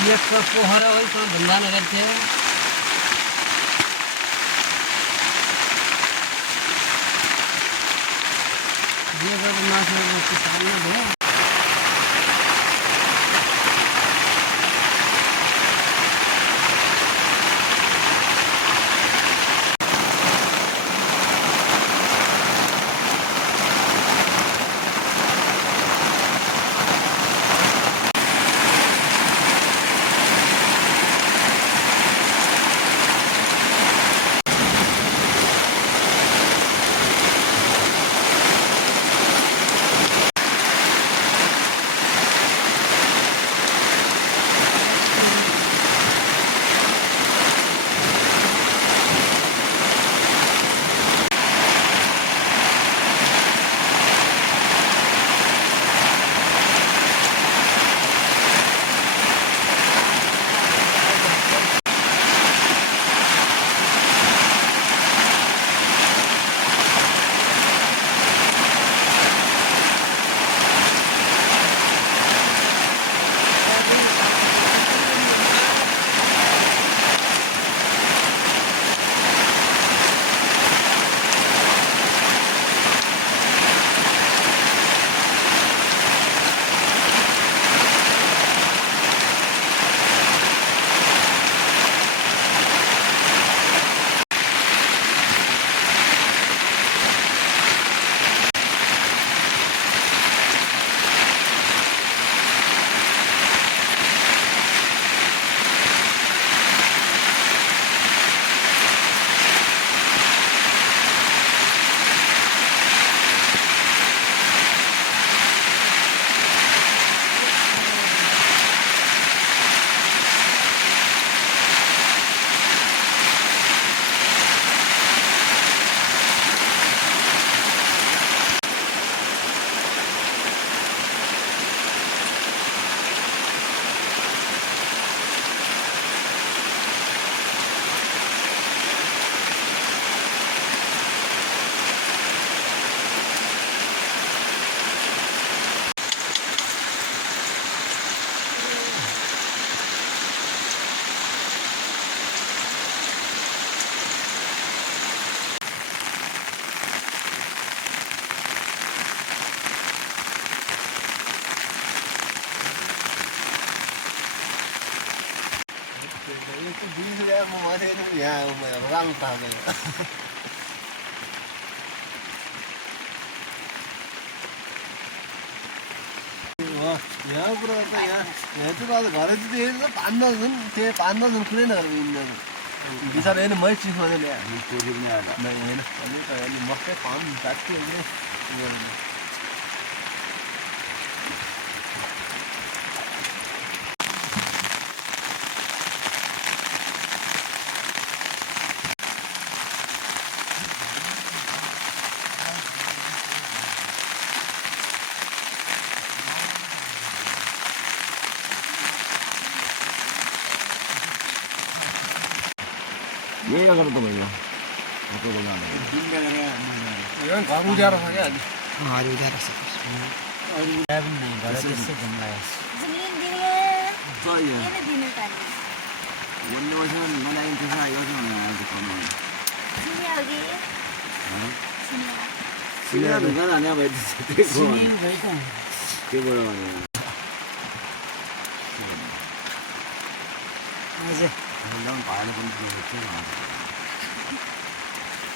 एक पोखरा वही तो धंधा नगर थे ये मास में किसान है यहाँ कुरा त यहाँ चाहिँ अब घर चाहिँ पाँच दसजन कुरै नगरेको इन्डिया बिचरा होइन मै चिफ होइन अलि मकै पाउँ जाति 얘가 그러던 거예요. 어떤 거냐? 이건 가구 자라 사게 아니 आलू जा रहा है नहीं गलत से जमला है जमीन दिए 저희 ये नहीं दिने का 원래 오시면 누나 인터뷰 요즘은 아주 거는. सुनिए होगी 신이야 누가 아니야 왜 되고. सुनी गई तो 그 뭐라 그래. मुझे 그냥 많이 본 분이 있잖아.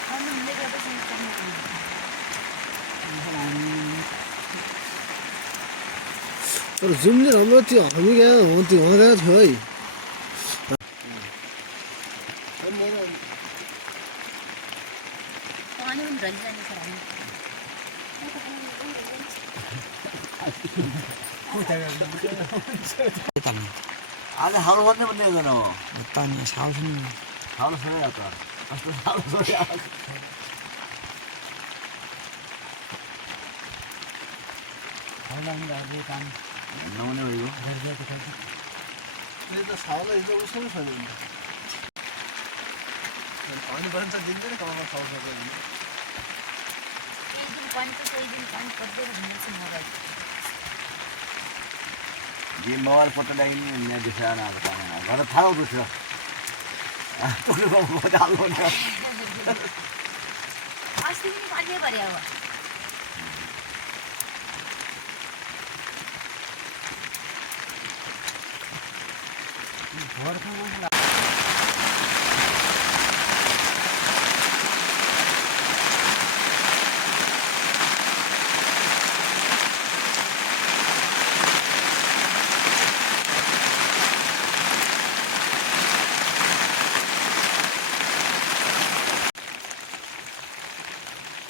हम लेकर तो सुन सकते तर जुमले हाम्रो त्यो हामी गयो हो त्यो वहाँ गएको थियो है पानी में गल जाने से 아니 하루 혼자 못 내잖아. 일단 사오시는 하루 소리 할까? 하루 소리 할까? 하려는가 일단 나오네 이거. घर दिखाई तो सावला इधर उसको भी फैल गया पानी भरन तक दिन दिन कहाँ साव कर रहे हैं एक दिन पानी तो कोई दिन पानी पड़ दे घूमने से मर गए ये मोबाइल फोटो देखिन नि दिशा ना आता है घर थाहा हो छ तो को डालो न अस्ति पनि पार्ने पर्यो अब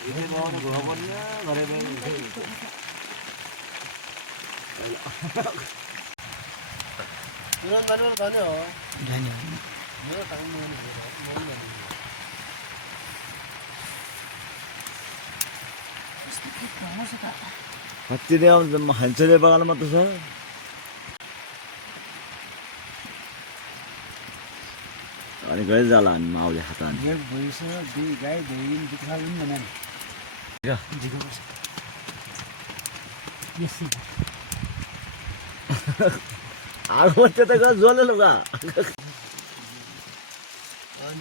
ये गाउँ घर बन्यो घरे गए तुरंत जाने वाला जाने हो जाने मेरा टाइम नहीं कति दे आउँछ हन्छले बगानमा त छ अनि गए जाला अनि माउले खाता अनि एक भैंस दुई गाई दुई दिन बिक्रा पनि बनान या जिको बस यसी आगो त्यो त गज जोले लगा अनि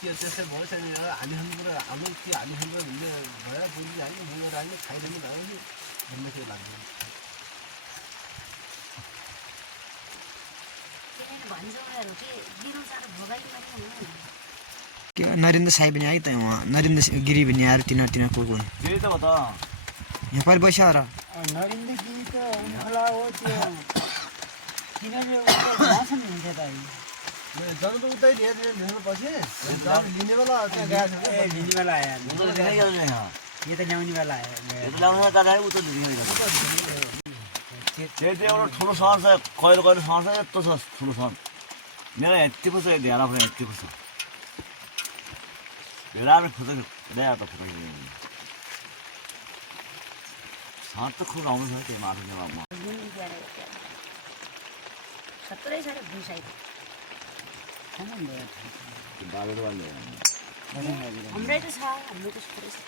त्यसै भयो छैन हामी हाम्रो के हामी हाम्रो भयो बुझि हाल्यो मैले राख्ने खाइदिनु भयो नि भन्ने के लाग्दैन नरेन्द्र साई पनि आयो त उहाँ नरेन्द्र गिरी पनि आएर तिनीहरू को त्यही त हो त यहाँ पालि बस्यो र नरेन्द्र गिरी त उनखला हो त्यो तिनीहरूले भाषण हुन्छ त जन त उतै लिनु पछि लिने बेला लिने बेला आयो उतो दिनै गर्छ यहाँ यो त ल्याउने बेला आयो यो त लाउन त दाइ उतो दिनै गर्छ त्यो एउटा ठुलो सहर छ कहिले कहिले सहर छ यस्तो छ ठुलो सहर मेरो यति पो छ ध्यान आफ्नो यति पो छ भेडाले फुट ल्याएर त फुट सहर त खुब आउनु छ त्यो माथि जवाबमा 70 साढे 2 साइड बाबेर वाले हाम्रै त छ हाम्रो त 70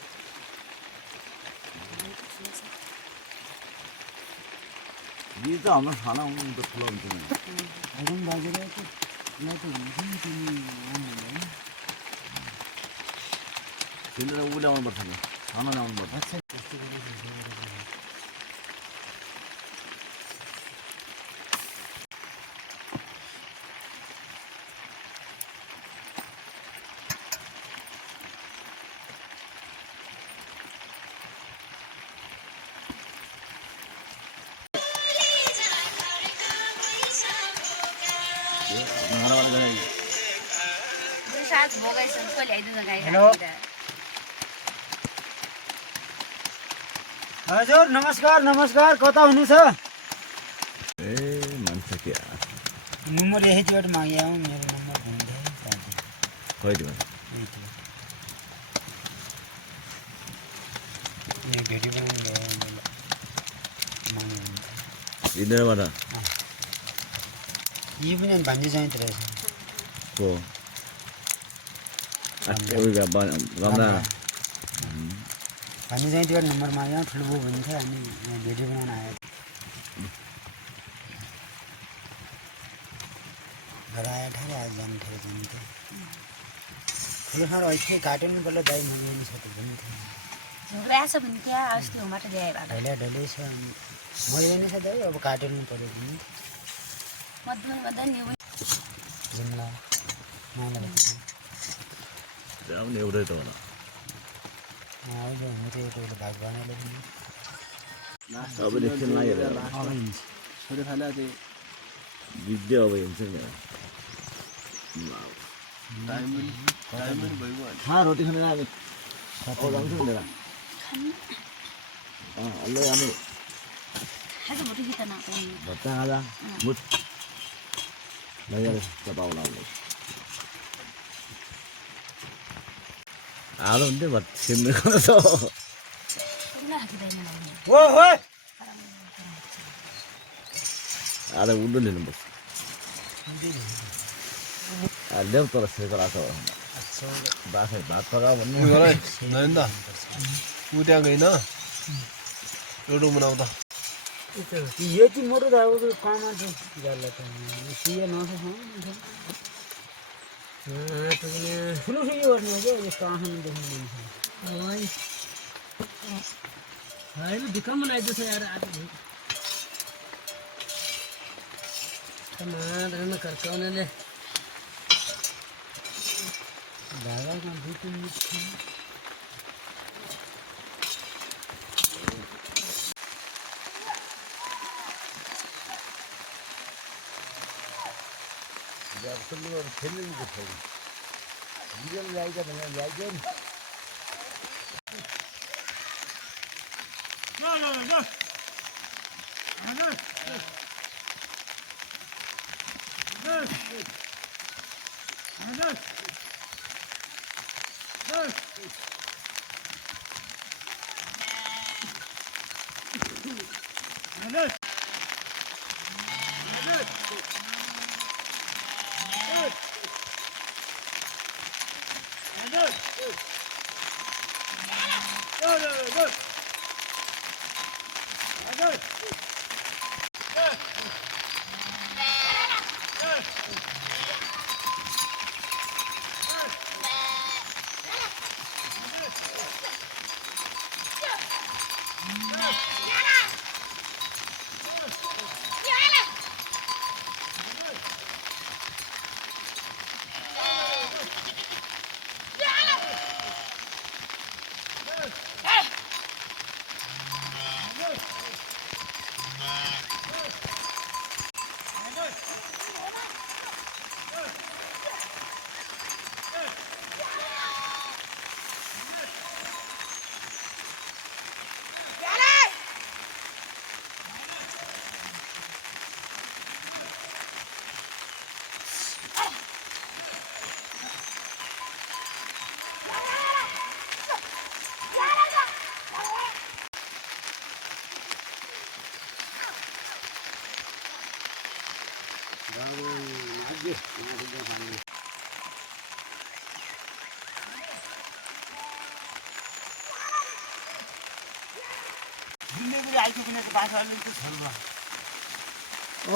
बिज त हाम्रो खाना हुनु त ठुलो हुन्छ नि एकदम बाजेर त यहाँ त हुन्छ नि तिमी तिनीहरू उ ल्याउनुपर्छ नि खाना ल्याउनुपर्छ हजुर नमस्कार नमस्कार कता हुनु छ ए मान्छे के नम्बर यहीँबाट मागे आउँ मेरो नम्बर भन्दै खै दियो यो भिडियो बनाउनु भयो इधरबाट यो पनि भान्जी चाहिँ रहेछ को उयो गमला भान्जी चाहिँ त्यो नम्बर माग्यो ठुलो बाउ भनिन्छ अनि यहाँ भिडियो बनाउन आयो घर आएर ठाडो आज जानु थियो जानु थियो ठुलो ठाडो अहिले काट्नु पर्ला दाइ मैले नि छ त भन्थ्यो झुग्रा छ भने क्या अस्ति हुँबाट ल्याए बाटो ढलै छ अनि मैले नि छ दाइ अब काट्नु पर्यो भने मध्य नि जुम्ला मलाई जाउने एउटै त होला अहिले हुनु थियो एउटा भाग बनाएर पनि अब एकछिन लागेर छोरी खाना चाहिँ भिडियो अब हुन्छ नि टाइम पनि भइगयो हाँ रोटी खाने लाग्यो जान्छ नि मेरा अहिले हामी खाजा भोटी गीत नपाउने भत्ता खाँदा मुट लैजाने चपाउला आलो हुन्थ्यो भत् सिम्नु गर्छ हो हो आधा उड्नु लिनुपर्छ ल्याउ तर सेकर आएको बाख्रे भात पकायो भन्ने नरेन्द्र उट्याएको होइन रोडो बनाउँदा यति मोटो धागोको कमान चाहिँ जाला त सिया नसक्छ ठुलो सुयो गर्ने हो क्या यस्तो आँखामा देख्नु होइन भिक्कम लगाइदिएछ यार आज टमाटर कर्काउनेले धागामा 2-3 minute absolut kennen gefunden. Wieder leider, wenn er leider.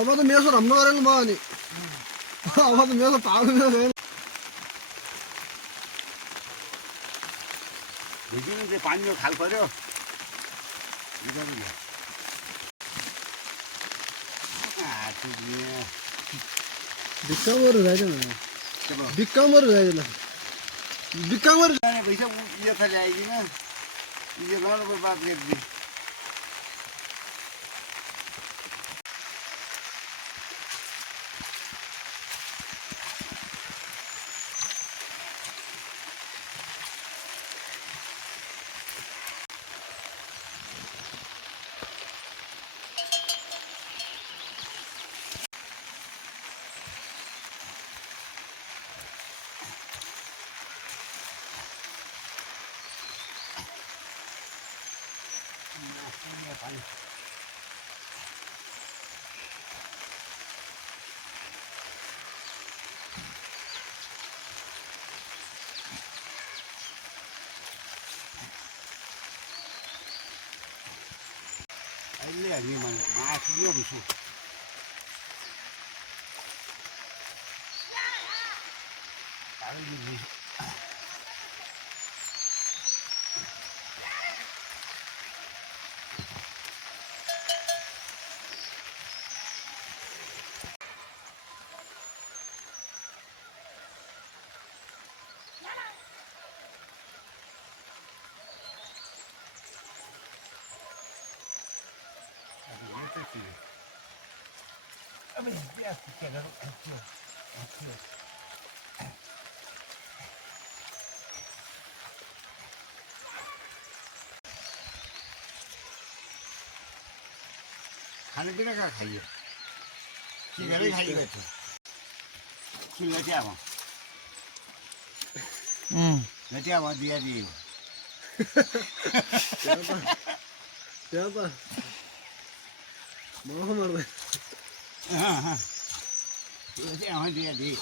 अब त मेसो राम्रो गरेर भयो नि अब त मेसो पाउनु छैन भिजिनु चाहिँ पानीमा खाल पर्यो बिक्कमहरू जाइदिनु बिक्कमहरू जाइदिनु बिक्कमहरू पैसा यो त ल्याइदिन यो लानु बात गरिदिनु अहिले हामी मासु यो बिसु खानेपिना कहाँ खाइयो चिघारै खाइएको थियो चिल्ला चिया भयो चिया भयो दिया दिए त्यहाँ त मखा मार्दै चिया दिया दिए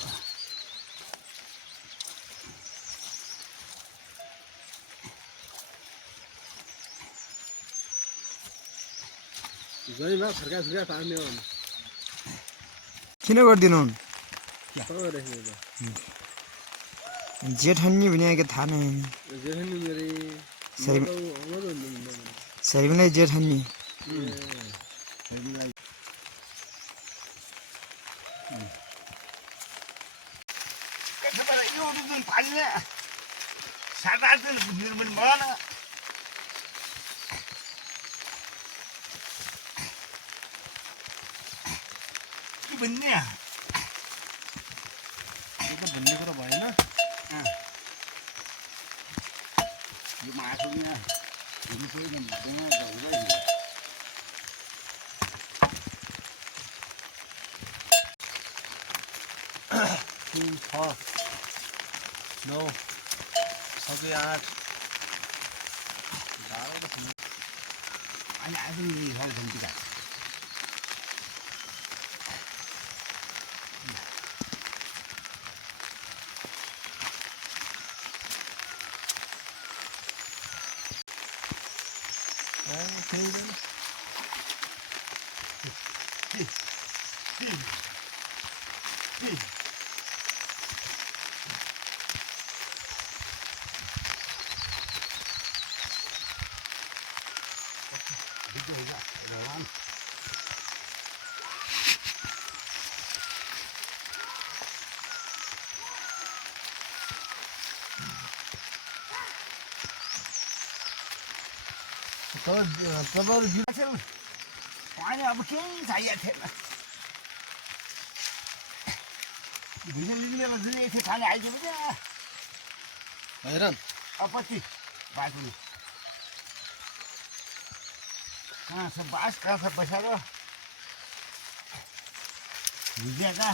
जही भए फर्का फर्का पार्ने हो किन गर्दिनु सबै रहेछ जेठन्नी भने के थाहा नै जेठनी मेरी सही आउँदै हुँदैन शरीरलाई जेठन्नी भन्ने कुरा भएन यो मासु नि तिन छ 9 सबै 8 अनि आज नि घर घन्टीका तपाईँहरू पानी अब केही चाहिएको थिएन भिजन लिने जुन एकछिन खाने आइदियो हैरान पछि बाटो कहाँ छ बास कहाँ छ पैसा र भिजेका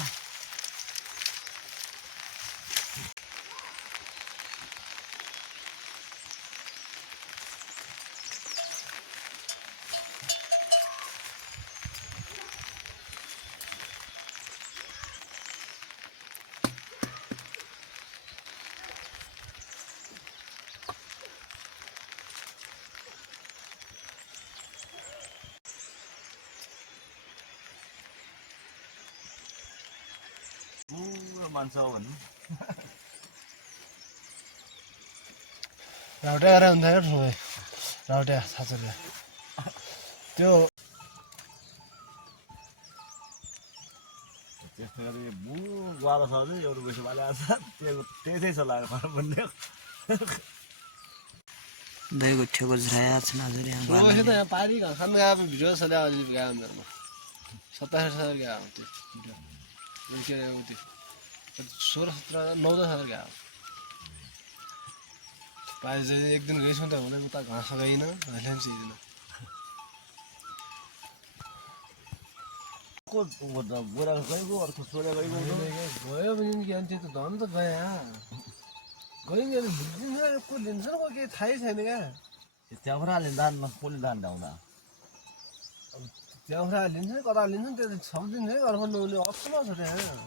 पुरो मान्छ हो भन्नु राउटे गरेर हुँदैन ठुलो राउटे 700 रुपियाँ त्यो त्यस्तो गरी गएर छ भने एउटा पैसा वाले आछ त्यसै चलाएर खानु भन्ने दहीको ठेको झराया छ नजर यहाँ सोचे त यहाँ पारी खानु गएको भिडियो चल्या गएको मेरोमा 27,000 गएको त्यो भिडियो के अरे त्यो 16-17 19,000 गएको पारी चाहिँ एक दिन गइसक्यो त हुँदैन उता घाँस गइन अहिले पनि चाहिँदैन गोरा गइगयो अर्को छोरा गइगयो गयो भने के अन्त त धन त गयो बुझ्दिन्छ को लिन्छ को के थाहै छैन क्या त्यहाँबाट हालिँदा कसले लाँदा हुँदा त्यहाँबाट लिन्छ कता लिन्छ त्यो सब दिन है घर फर्नु उसले असल छ त्यहाँ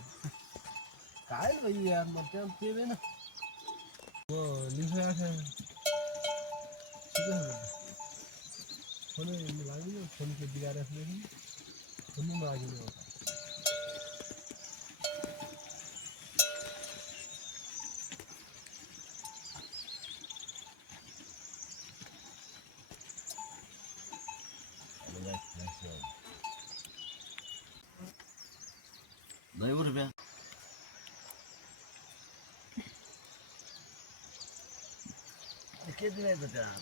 घायल भयो यार म त्यहाँ पेदैन म लिन्छ आएको फोन लाग्यो फोन के बिगाएर फोन लाग्यो ₹9 के दिने त त्यहाँ